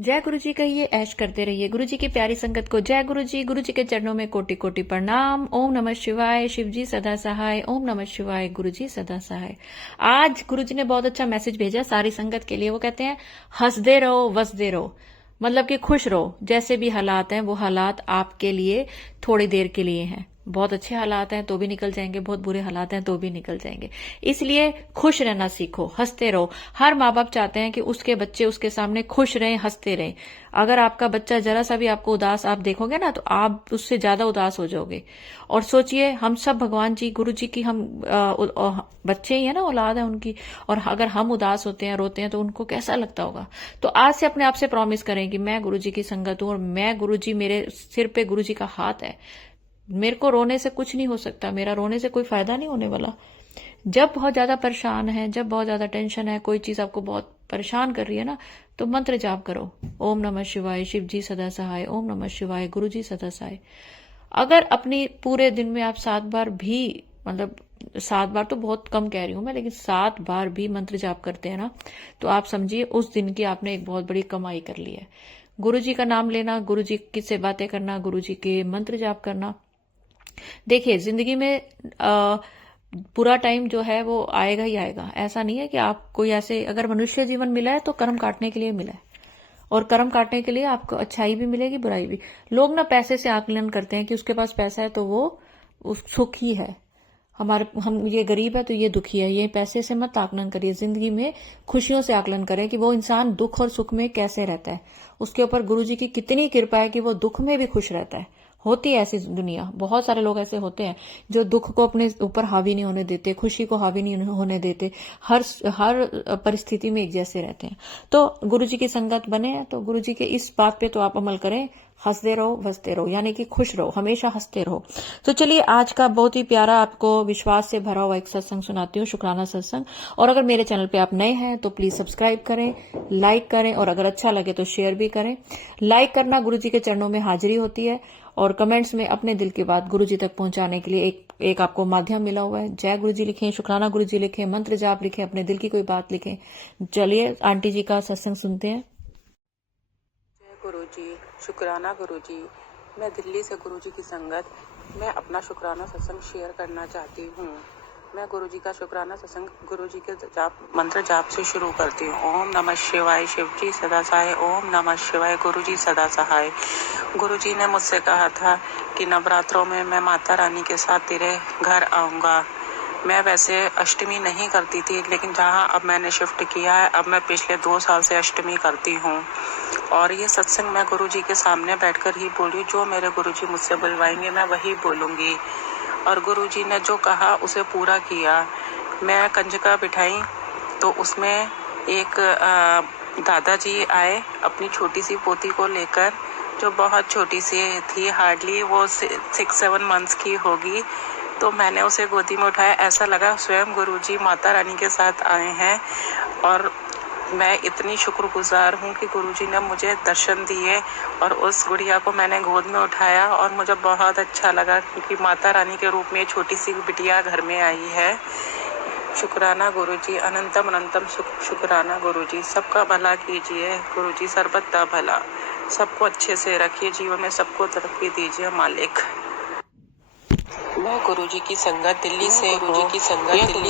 जय गुरु जी कहिए, ऐश करते रहिए गुरु जी की प्यारी संगत को। जय गुरु जी के चरणों में कोटि कोटि प्रणाम। ओम नमः शिवाय, शिव जी सदा सहाय। ओम नमः शिवाय, गुरु जी सदा सहाय। आज गुरु जी ने बहुत अच्छा मैसेज भेजा सारी संगत के लिए। वो कहते हैं हंसदे रहो वसदे रहो, मतलब कि खुश रहो। जैसे भी हालात हैं वो हालात आपके लिए थोड़ी देर के लिए हैं। बहुत अच्छे हालात हैं तो भी निकल जाएंगे, बहुत बुरे हालात हैं तो भी निकल जाएंगे। इसलिए खुश रहना सीखो, हंसते रहो। हर माँ बाप चाहते हैं कि उसके बच्चे उसके सामने खुश रहें, हंसते रहें। अगर आपका बच्चा जरा सा भी आपको उदास आप देखोगे ना तो आप उससे ज्यादा उदास हो जाओगे। और सोचिए, हम सब भगवान जी गुरु जी की हम बच्चे ही है ना, औलाद है उनकी। और अगर हम उदास होते हैं, रोते हैं, तो उनको कैसा लगता होगा। तो आज से अपने आप से प्रॉमिस करें कि मैं गुरु जी की संगत हूं और मैं गुरु जी, मेरे सिर पे गुरु जी का हाथ है। मेरे को रोने से कुछ नहीं हो सकता, मेरा रोने से कोई फायदा नहीं होने वाला। जब बहुत ज्यादा परेशान है, जब बहुत ज्यादा टेंशन है, कोई चीज आपको बहुत परेशान कर रही है ना, तो मंत्र जाप करो। ओम नमः शिवाय, शिव जी सदा सहाय। ओम नमः शिवाय, गुरु जी सदा सहाय। अगर अपनी पूरे दिन में आप 7 बार भी, मतलब 7 बार तो बहुत कम कह रही हूं मैं, लेकिन 7 बार भी मंत्र जाप करते हैं ना, तो आप समझिए उस दिन की आपने एक बहुत बड़ी कमाई कर ली है। गुरु जी का नाम लेना, गुरु जी की से बातें करना, गुरु जी के मंत्र जाप करना। देखिए, जिंदगी में बुरा टाइम जो है वो आएगा ही आएगा। ऐसा नहीं है कि आप कोई ऐसे, अगर मनुष्य जीवन मिला है तो कर्म काटने के लिए मिला है, और कर्म काटने के लिए आपको अच्छाई भी मिलेगी, बुराई भी। लोग ना पैसे से आकलन करते हैं कि उसके पास पैसा है तो वो सुखी है। हम ये गरीब है तो ये दुखी है। ये पैसे से मत आकलन करिए, जिंदगी में खुशियों से आकलन करें कि वो इंसान दुख और सुख में कैसे रहता है। उसके ऊपर गुरु जी की कितनी कृपा है कि वो दुख में भी खुश रहता है। होती है ऐसी दुनिया, बहुत सारे लोग ऐसे होते हैं जो दुख को अपने ऊपर हावी नहीं होने देते, खुशी को हावी नहीं होने देते, हर परिस्थिति में एक जैसे रहते हैं। तो गुरु जी की संगत बने तो गुरु जी के इस बात पे तो आप अमल करें, हंसते रहो वसते रहो, यानी कि खुश रहो, हमेशा हंसते रहो। तो चलिए, आज का बहुत ही प्यारा आपको विश्वास से भरा हुआ एक सत्संग सुनाती हूँ, शुक्राना सत्संग। और अगर मेरे चैनल पे आप नए हैं तो प्लीज सब्सक्राइब करें, लाइक करें, और अगर अच्छा लगे तो शेयर भी करें। लाइक करना गुरु जी के चरणों में हाजिरी होती है, और कमेंट्स में अपने दिल की बात गुरु जी तक पहुंचाने के लिए एक आपको माध्यम मिला हुआ है। जय गुरु जी लिखें, शुक्राना गुरु जी लिखें, मंत्र जाप लिखें, अपने दिल की कोई बात लिखें। चलिए आंटी जी का सत्संग सुनते हैं। जय गुरु जी, शुक्राना गुरु जी। मैं दिल्ली से गुरु जी की संगत, मैं अपना शुक्राना सत्संग शेयर करना चाहती हूँ। मैं गुरु जी का शुक्राना सत्संग गुरु जी के मंत्र जाप से शुरू करती हूँ। ओम नमः शिवाय, शिव जी सदा सहाय। ओम नमः शिवाय, गुरु जी सदा सहाय। गुरु जी ने मुझसे कहा था कि नवरात्रों में मैं माता रानी के साथ तेरे घर आऊँगा। मैं वैसे अष्टमी नहीं करती थी, लेकिन जहाँ अब मैंने शिफ्ट किया है, अब मैं पिछले 2 साल से अष्टमी करती हूँ। और ये सत्संग मैं गुरु जी के सामने बैठकर ही बोल रही हूँ। जो मेरे गुरु जी मुझसे बुलवाएंगे मैं वही बोलूँगी। और गुरु जी ने जो कहा उसे पूरा किया। मैं कंजका बिठाई तो उसमें एक दादाजी आए अपनी छोटी सी पोती को लेकर, जो बहुत छोटी सी थी, हार्डली वो 6-7 मंथ्स की होगी। तो मैंने उसे गोदी में उठाया, ऐसा लगा स्वयं गुरुजी माता रानी के साथ आए हैं। और मैं इतनी शुक्रगुजार हूँ कि गुरुजी ने मुझे दर्शन दिए और उस गुड़िया को मैंने गोद में उठाया, और मुझे बहुत अच्छा लगा क्योंकि माता रानी के रूप में छोटी सी बिटिया घर में आई है। शुक्राना गुरुजी, अनंतम अनंतम शुक्राना गुरुजी। सबका भला कीजिए गुरुजी, सर्वदा भला, सबको अच्छे से रखिए, जीवन में सबको तरक्की दीजिए मालिक। मैं गुरुजी की संगत दिल्ली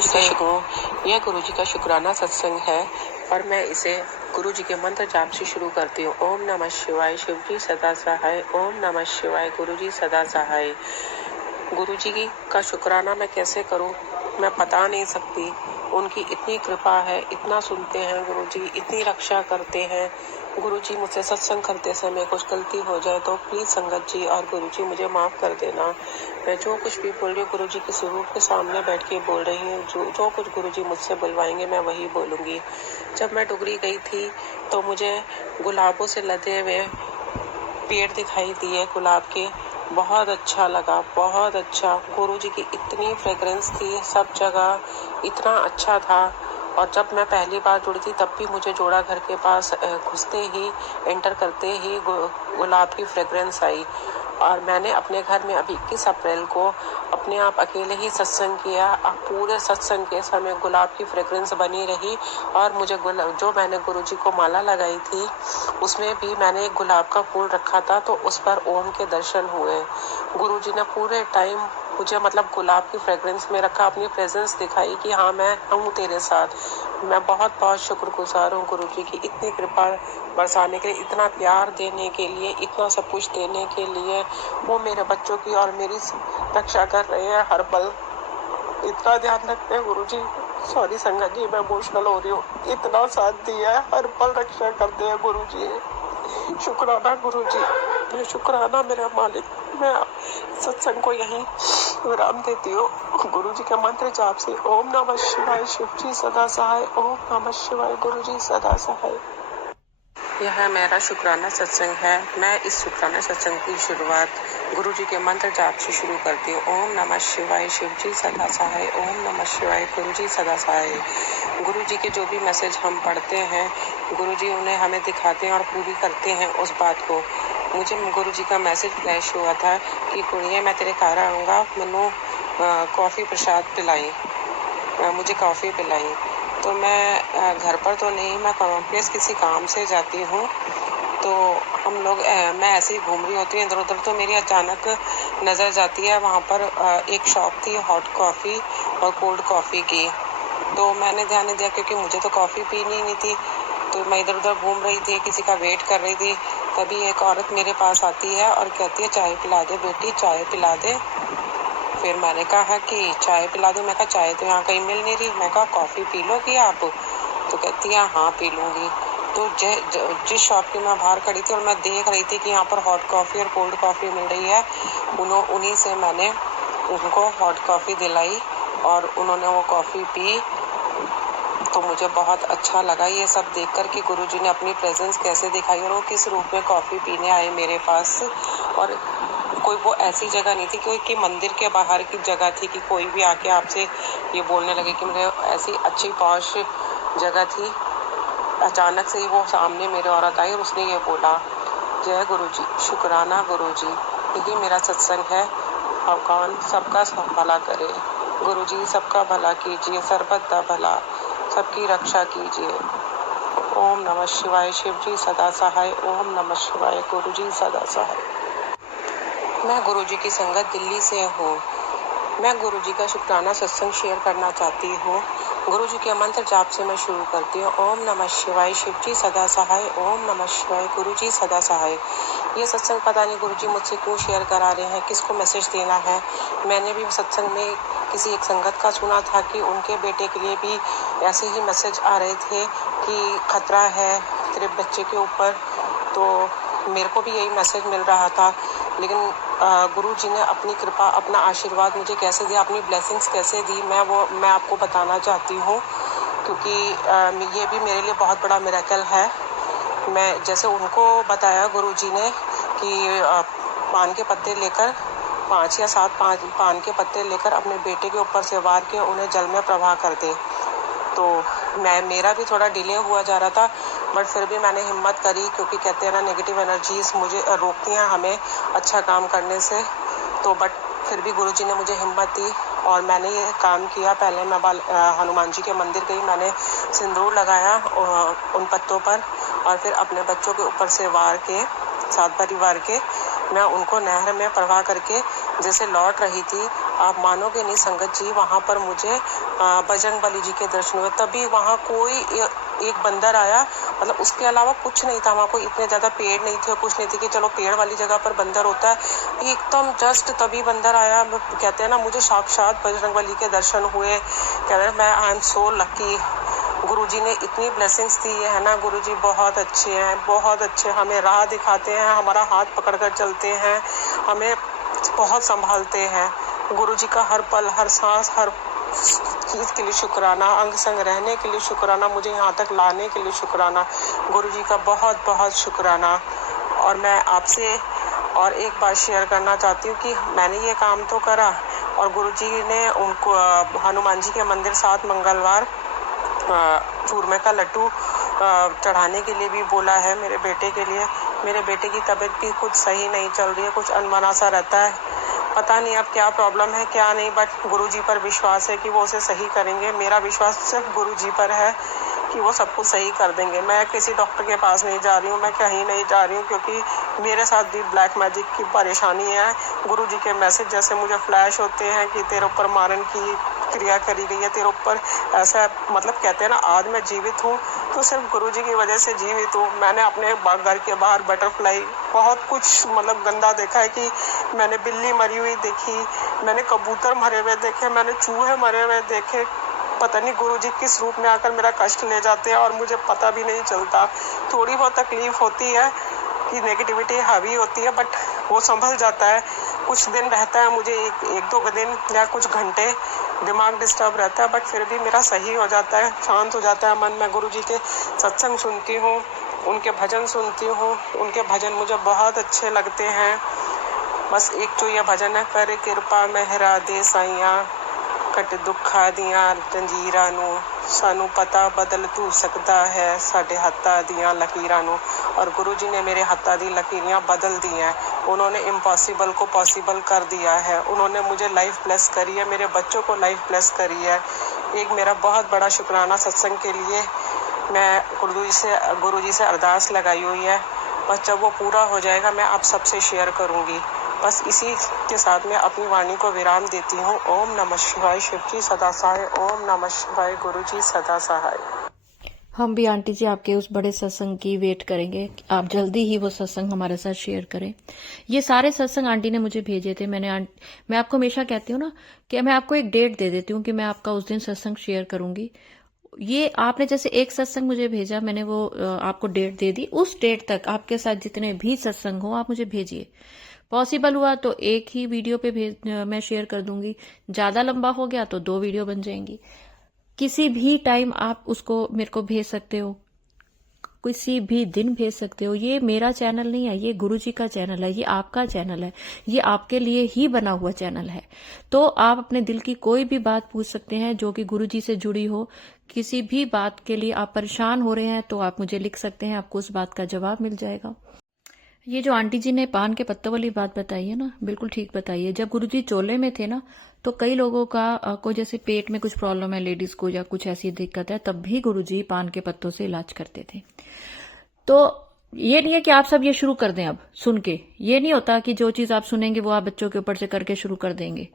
से हूँ। यह गुरुजी का शुक्राना सत्संग है और मैं इसे गुरुजी के मंत्र जाप से शुरू करती हूँ। ओम नमः शिवाय, शिव जी सदा सहाय। ओम नमः शिवाय, गुरुजी सदा सहाय। गुरुजी का शुक्राना मैं कैसे करूँ मैं बता नहीं सकती। उनकी इतनी कृपा है, इतना सुनते हैं गुरुजी, इतनी रक्षा करते हैं। गुरुजी मुझसे सत्संग करते समय कुछ गलती हो जाए तो प्लीज संगत जी और गुरुजी मुझे माफ कर देना। मैं जो कुछ भी बोल रही हूँ गुरुजी के स्वरूप के सामने बैठ के बोल रही हूँ। जो कुछ गुरुजी मुझसे बुलवाएंगे मैं वही बोलूँगी। जब मैं डुगरी गई थी तो मुझे गुलाबों से लदे हुए पेड़ दिखाई दिए, गुलाब के। बहुत अच्छा लगा, बहुत अच्छा। गुरुजी की इतनी फ्रेग्रेंस थी सब जगह, इतना अच्छा था। और जब मैं पहली बार जुड़ी थी तब भी मुझे जोड़ा घर के पास घुसते ही, एंटर करते ही गुलाब की फ्रेग्रेंस आई। और मैंने अपने घर में अभी 21 अप्रैल को अपने आप अकेले ही सत्संग किया। पूरे सत्संग के समय गुलाब की फ्रेग्रेंस बनी रही और मुझे जो मैंने गुरुजी को माला लगाई थी उसमें भी मैंने एक गुलाब का फूल रखा था, तो उस पर ओम के दर्शन हुए। गुरुजी ने पूरे टाइम मुझे गुलाब की फ्रेग्रेंस में रखा, अपनी प्रेजेंस दिखाई कि हाँ मैं हूँ तेरे साथ। मैं बहुत बहुत शुक्रगुजार हूँ गुरुजी की, इतनी कृपा बरसाने के लिए, इतना प्यार देने के लिए, इतना सब कुछ देने के लिए। वो मेरे बच्चों की और मेरी रक्षा कर रहे हैं हर पल। इतना ध्यान रखते हैं गुरुजी। सॉरी संगत जी, मैं इमोशनल हो रही हूँ। इतना साथ दिया है, हर पल रक्षा करते हैं गुरुजी। शुक्राना गुरुजी, शुक्राना मेरा मालिक। मैं सत्संग को यहीं विराम देती हूँ। गुरुजी के मंत्र जाप से ओम नमः शिवाय, शिव जी सदा सहाय। ओम नमः शिवाय, गुरुजी सदा सहाय। यह मेरा शुक्राना सत्संग है। मैं इस शुक्राना सत्संग की शुरुआत गुरुजी के मंत्र जाप से शुरू करती हूँ। ओम नमः शिवाय, शिव जी सदा सहाय। ओम नमः शिवाय, गुरुजी सदा सहाय। गुरुजी के जो भी मैसेज हम पढ़ते हैं, गुरुजी उन्हें हमें दिखाते हैं और पूरी करते हैं उस बात को। मुझे गुरुजी का मैसेज फ्लैश हुआ था कि कुड़िया मैं तेरे घर आऊँगा, मैनू कॉफ़ी प्रसाद पिलाई, मुझे कॉफ़ी पिलाई। तो मैं घर पर तो नहीं, मैं कॉम्प्लेक्स किसी काम से जाती हूँ। तो हम लोग मैं ऐसे ही घूम रही होती हूँ इधर उधर, तो मेरी अचानक नज़र जाती है वहाँ पर एक शॉप थी हॉट कॉफ़ी और कोल्ड कॉफ़ी की। तो मैंने ध्यान नहीं दिया क्योंकि मुझे तो कॉफ़ी पीनी नहीं थी। तो मैं इधर उधर घूम रही थी, किसी का वेट कर रही थी। तभी एक औरत मेरे पास आती है और कहती है चाय पिला दे बेटी, चाय पिला दे। फिर मैंने कहा कि चाय पिला दो। मैं कहा चाय तो यहाँ कहीं मिल नहीं रही। मैं कहा कॉफ़ी पी लोगी आप? तो कहती है हाँ पी लूँगी। तो जिस शॉप की मैं बाहर खड़ी थी और मैं देख रही थी कि यहाँ पर हॉट कॉफ़ी और कोल्ड कॉफ़ी मिल रही है, उन्हीं से मैंने उनको हॉट कॉफ़ी दिलाई और उन्होंने वो कॉफ़ी पी। तो मुझे बहुत अच्छा लगा ये सब देखकर कि गुरुजी ने अपनी प्रेजेंस कैसे दिखाई और वो किस रूप में कॉफ़ी पीने आए मेरे पास। और कोई वो ऐसी जगह नहीं थी कि मंदिर के बाहर की जगह थी कि कोई भी आके आपसे ये बोलने लगे कि मुझे ऐसी अच्छी पॉश जगह थी। अचानक से ही वो सामने मेरे औरत आई और उसने ये बोला, जय गुरुजी, शुक्राना गुरुजी, यही मेरा सत्संग है। भगवान सबका भला करे, गुरुजी सबका भला कीजिए, सर्वदा भला, सबकी रक्षा कीजिए। ओम नमः शिवाय, शिव जी सदा सहाय। ओम नमः शिवाय, गुरुजी सदा सहाय। मैं गुरुजी की संगत दिल्ली से हूँ। मैं गुरुजी का शुक्राना सत्संग शेयर करना चाहती हूँ। गुरुजी के मंत्र जाप से मैं शुरू करती हूँ। ओम नमः शिवाय, शिव जी सदा सहाय। ओम नमः शिवाय, गुरुजी सदा सहाय। ये सत्संग पता नहीं गुरुजी मुझसे क्यों शेयर करा रहे हैं, किसको मैसेज देना है। मैंने भी सत्संग में किसी एक संगत का सुना था कि उनके बेटे के लिए भी ऐसे ही मैसेज आ रहे थे कि खतरा है तेरे बच्चे के ऊपर। तो मेरे को भी यही मैसेज मिल रहा था, लेकिन गुरुजी ने अपनी कृपा, अपना आशीर्वाद मुझे कैसे दिया, अपनी ब्लेसिंग्स कैसे दी, मैं आपको बताना चाहती हूँ, क्योंकि ये भी मेरे लिए बहुत बड़ा मिरेकल है। मैं जैसे उनको बताया गुरुजी ने कि पान के पत्ते लेकर 5 या 7 पान के पत्ते लेकर अपने बेटे के ऊपर से वार के उन्हें जल में प्रवाह कर दे। तो मेरा भी थोड़ा डिले हुआ जा रहा था, बट फिर भी मैंने हिम्मत करी, क्योंकि कहते हैं ना नेगेटिव एनर्जीज मुझे रोकती हैं हमें अच्छा काम करने से। तो बट फिर भी गुरुजी ने मुझे हिम्मत दी और मैंने ये काम किया। पहले मैं हनुमान जी के मंदिर गई, मैंने सिंदूर लगाया उन पत्तों पर और फिर अपने बच्चों के ऊपर से वार के, सात परिवार के, मैं उनको नहर में प्रवाह करके जैसे लौट रही थी, आप मानोगे नहीं संगत जी, वहाँ पर मुझे बजरंग बली जी के दर्शन हुए। तभी वहाँ कोई एक बंदर आया, मतलब उसके अलावा कुछ नहीं था वहाँ, कोई इतने ज़्यादा पेड़ नहीं थे, कुछ नहीं थी कि चलो पेड़ वाली जगह पर बंदर होता है। एकदम जस्ट तभी बंदर आया। कहते हैं ना मुझे साक्षात बजरंग बली के दर्शन हुए। कहते हैं मैं आई एम सो लकी। गुरुजी ने इतनी ब्लेसिंग्स दी है ना, गुरुजी बहुत अच्छे हैं, बहुत अच्छे। हमें राह दिखाते हैं, हमारा हाथ पकड़कर चलते हैं, हमें बहुत संभालते हैं। गुरुजी का हर पल, हर सांस, हर चीज़ के लिए शुक्राना, अंग संग रहने के लिए शुक्राना, मुझे यहाँ तक लाने के लिए शुक्राना। गुरुजी का बहुत बहुत शुक्राना। और मैं आपसे और एक बात शेयर करना चाहती हूँ कि मैंने ये काम तो करा और गुरुजी ने उनको हनुमान जी के मंदिर 7 मंगलवार चूरमे का लड्डू चढ़ाने के लिए भी बोला है मेरे बेटे के लिए। मेरे बेटे की तबीयत भी कुछ सही नहीं चल रही है, कुछ अनमना सा रहता है, पता नहीं अब क्या प्रॉब्लम है क्या नहीं, बट गुरुजी पर विश्वास है कि वो उसे सही करेंगे। मेरा विश्वास सिर्फ गुरुजी पर है कि वो सब कुछ सही कर देंगे। मैं किसी डॉक्टर के पास नहीं जा रही हूँ, मैं कहीं नहीं जा रही हूँ, क्योंकि मेरे साथ भी ब्लैक मैजिक की परेशानी है। गुरुजी के मैसेज जैसे मुझे फ्लैश होते हैं कि तेरे ऊपर मारन की क्रिया करी गई है, तेरे ऊपर ऐसा, मतलब कहते हैं ना, आज मैं जीवित हूँ तो सिर्फ गुरुजी की वजह से जीवित हूँ। मैंने अपने घर के बाहर बटरफ्लाई बहुत कुछ मतलब गंदा देखा है कि मैंने बिल्ली मरी हुई देखी, मैंने कबूतर मरे हुए देखे, मैंने चूहे मरे हुए देखे। पता नहीं गुरुजी किस रूप में आकर मेरा कष्ट ले जाते हैं और मुझे पता भी नहीं चलता। थोड़ी बहुत तकलीफ होती है कि नेगेटिविटी हावी होती है, बट वो संभल जाता है। कुछ दिन रहता है, मुझे एक दो दिन या कुछ घंटे दिमाग डिस्टर्ब रहता है, बट फिर भी मेरा सही हो जाता है, शांत हो जाता है मन। मैं गुरुजी के सत्संग सुनती हूँ, उनके भजन सुनती हूँ, उनके भजन मुझे बहुत अच्छे लगते हैं। बस एक जो ये भजन है, कर कृपा मेहरा दे साइया, कट दुखा दियां जंजीरां नूं, सानू पता बदल तू सकता है साडे हत्थां दियां लकीरां नूं। और गुरुजी ने मेरे हत्थां दी लकीरियां बदल दी हैं। उन्होंने इम्पॉसिबल को पॉसिबल कर दिया है। उन्होंने मुझे लाइफ ब्लेस करी है, मेरे बच्चों को लाइफ ब्लेस करी है। एक मेरा बहुत बड़ा शुक्राना सत्संग के लिए मैं गुरुजी से अरदास लगाई हुई है। बस जब वो पूरा हो जाएगा मैं आप सबसे शेयर करूंगी। बस इसी के साथ मैं अपनी वाणी को विराम देती हूँ। ओम नमः शिवाय, शिव जी सदा सहाय। ओम नमः शिवाय, गुरु जी सदा सहाय। हम भी आंटी जी आपके उस बड़े सत्संग की वेट करेंगे, आप जल्दी ही वो सत्संग हमारे साथ शेयर करें। ये सारे सत्संग आंटी ने मुझे भेजे थे। मैं आपको हमेशा कहती हूँ ना कि मैं आपको एक डेट दे देती हूँ कि मैं आपका उस दिन सत्संग शेयर करूंगी। ये आपने जैसे एक सत्संग मुझे भेजा, मैंने वो आपको डेट दे दी। उस डेट तक आपके साथ जितने भी सत्संग हो आप मुझे भेजिए। पॉसिबल हुआ तो एक ही वीडियो पे मैं शेयर कर दूंगी, ज्यादा लंबा हो गया तो 2 वीडियो बन जाएंगी। किसी भी टाइम आप उसको मेरे को भेज सकते हो, किसी भी दिन भेज सकते हो। ये मेरा चैनल नहीं है, ये गुरुजी का चैनल है, ये आपका चैनल है, ये आपके लिए ही बना हुआ चैनल है। तो आप अपने दिल की कोई भी बात पूछ सकते हैं जो कि गुरुजी से जुड़ी हो। किसी भी बात के लिए आप परेशान हो रहे हैं तो आप मुझे लिख सकते हैं, आपको उस बात का जवाब मिल जाएगा। ये जो आंटी जी ने पान के पत्तों वाली बात बताई है ना, बिल्कुल ठीक बताई है। जब गुरुजी चोले में थे ना, तो कई लोगों का को जैसे पेट में कुछ प्रॉब्लम है लेडीज को या कुछ ऐसी दिक्कत है, तब भी गुरुजी पान के पत्तों से इलाज करते थे। तो ये नहीं है कि आप सब ये शुरू कर दें अब सुन के। ये नहीं होता कि जो चीज आप सुनेंगे वो आप बच्चों के ऊपर से करके शुरू कर देंगे।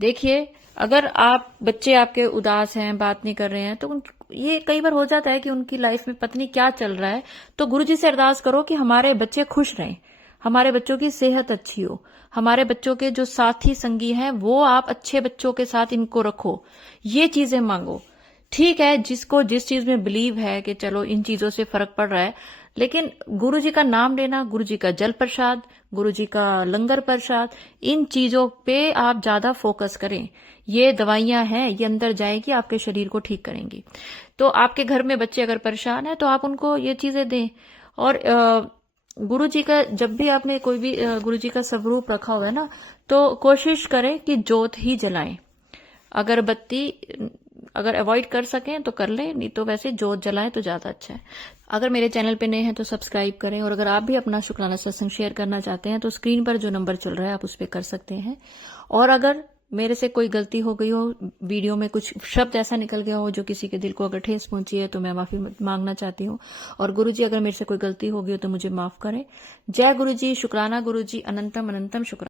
देखिए, अगर आप बच्चे आपके उदास हैं, बात नहीं कर रहे हैं, तो ये कई बार हो जाता है कि उनकी लाइफ में पता नहीं क्या चल रहा है। तो गुरुजी से अरदास करो कि हमारे बच्चे खुश रहें, हमारे बच्चों की सेहत अच्छी हो, हमारे बच्चों के जो साथी संगी हैं वो आप अच्छे बच्चों के साथ इनको रखो। ये चीजें मांगो। ठीक है, जिसको जिस चीज में बिलीव है कि चलो इन चीजों से फर्क पड़ रहा है, लेकिन गुरुजी का नाम लेना, गुरुजी का जल प्रसाद, गुरुजी का लंगर प्रसाद, इन चीजों पे आप ज्यादा फोकस करें। ये दवाइयां हैं, ये अंदर जाएगी, आपके शरीर को ठीक करेंगी। तो आपके घर में बच्चे अगर परेशान है तो आप उनको ये चीजें दें। और गुरुजी का जब भी आपने कोई भी गुरुजी का स्वरूप रखा हुआ है ना, तो कोशिश करें कि जोत ही जलाएं। अगरबत्ती अगर अवॉइड कर सकें तो कर लें, नहीं तो वैसे जोत जलाएं तो ज्यादा अच्छा है। अगर मेरे चैनल पे नए हैं तो सब्सक्राइब करें। और अगर आप भी अपना शुक्राना सत्संग शेयर करना चाहते हैं तो स्क्रीन पर जो नंबर चल रहा है आप उस पर कर सकते हैं। और अगर मेरे से कोई गलती हो गई हो, वीडियो में कुछ शब्द ऐसा निकल गया हो जो किसी के दिल को अगर ठेस पहुंची है, तो मैं माफी मांगना चाहती हूँ। और गुरुजी अगर मेरे से कोई गलती हो गई हो तो मुझे माफ करें। जय गुरुजी, शुक्राना गुरुजी, अनंतम अनंतम शुक्राना।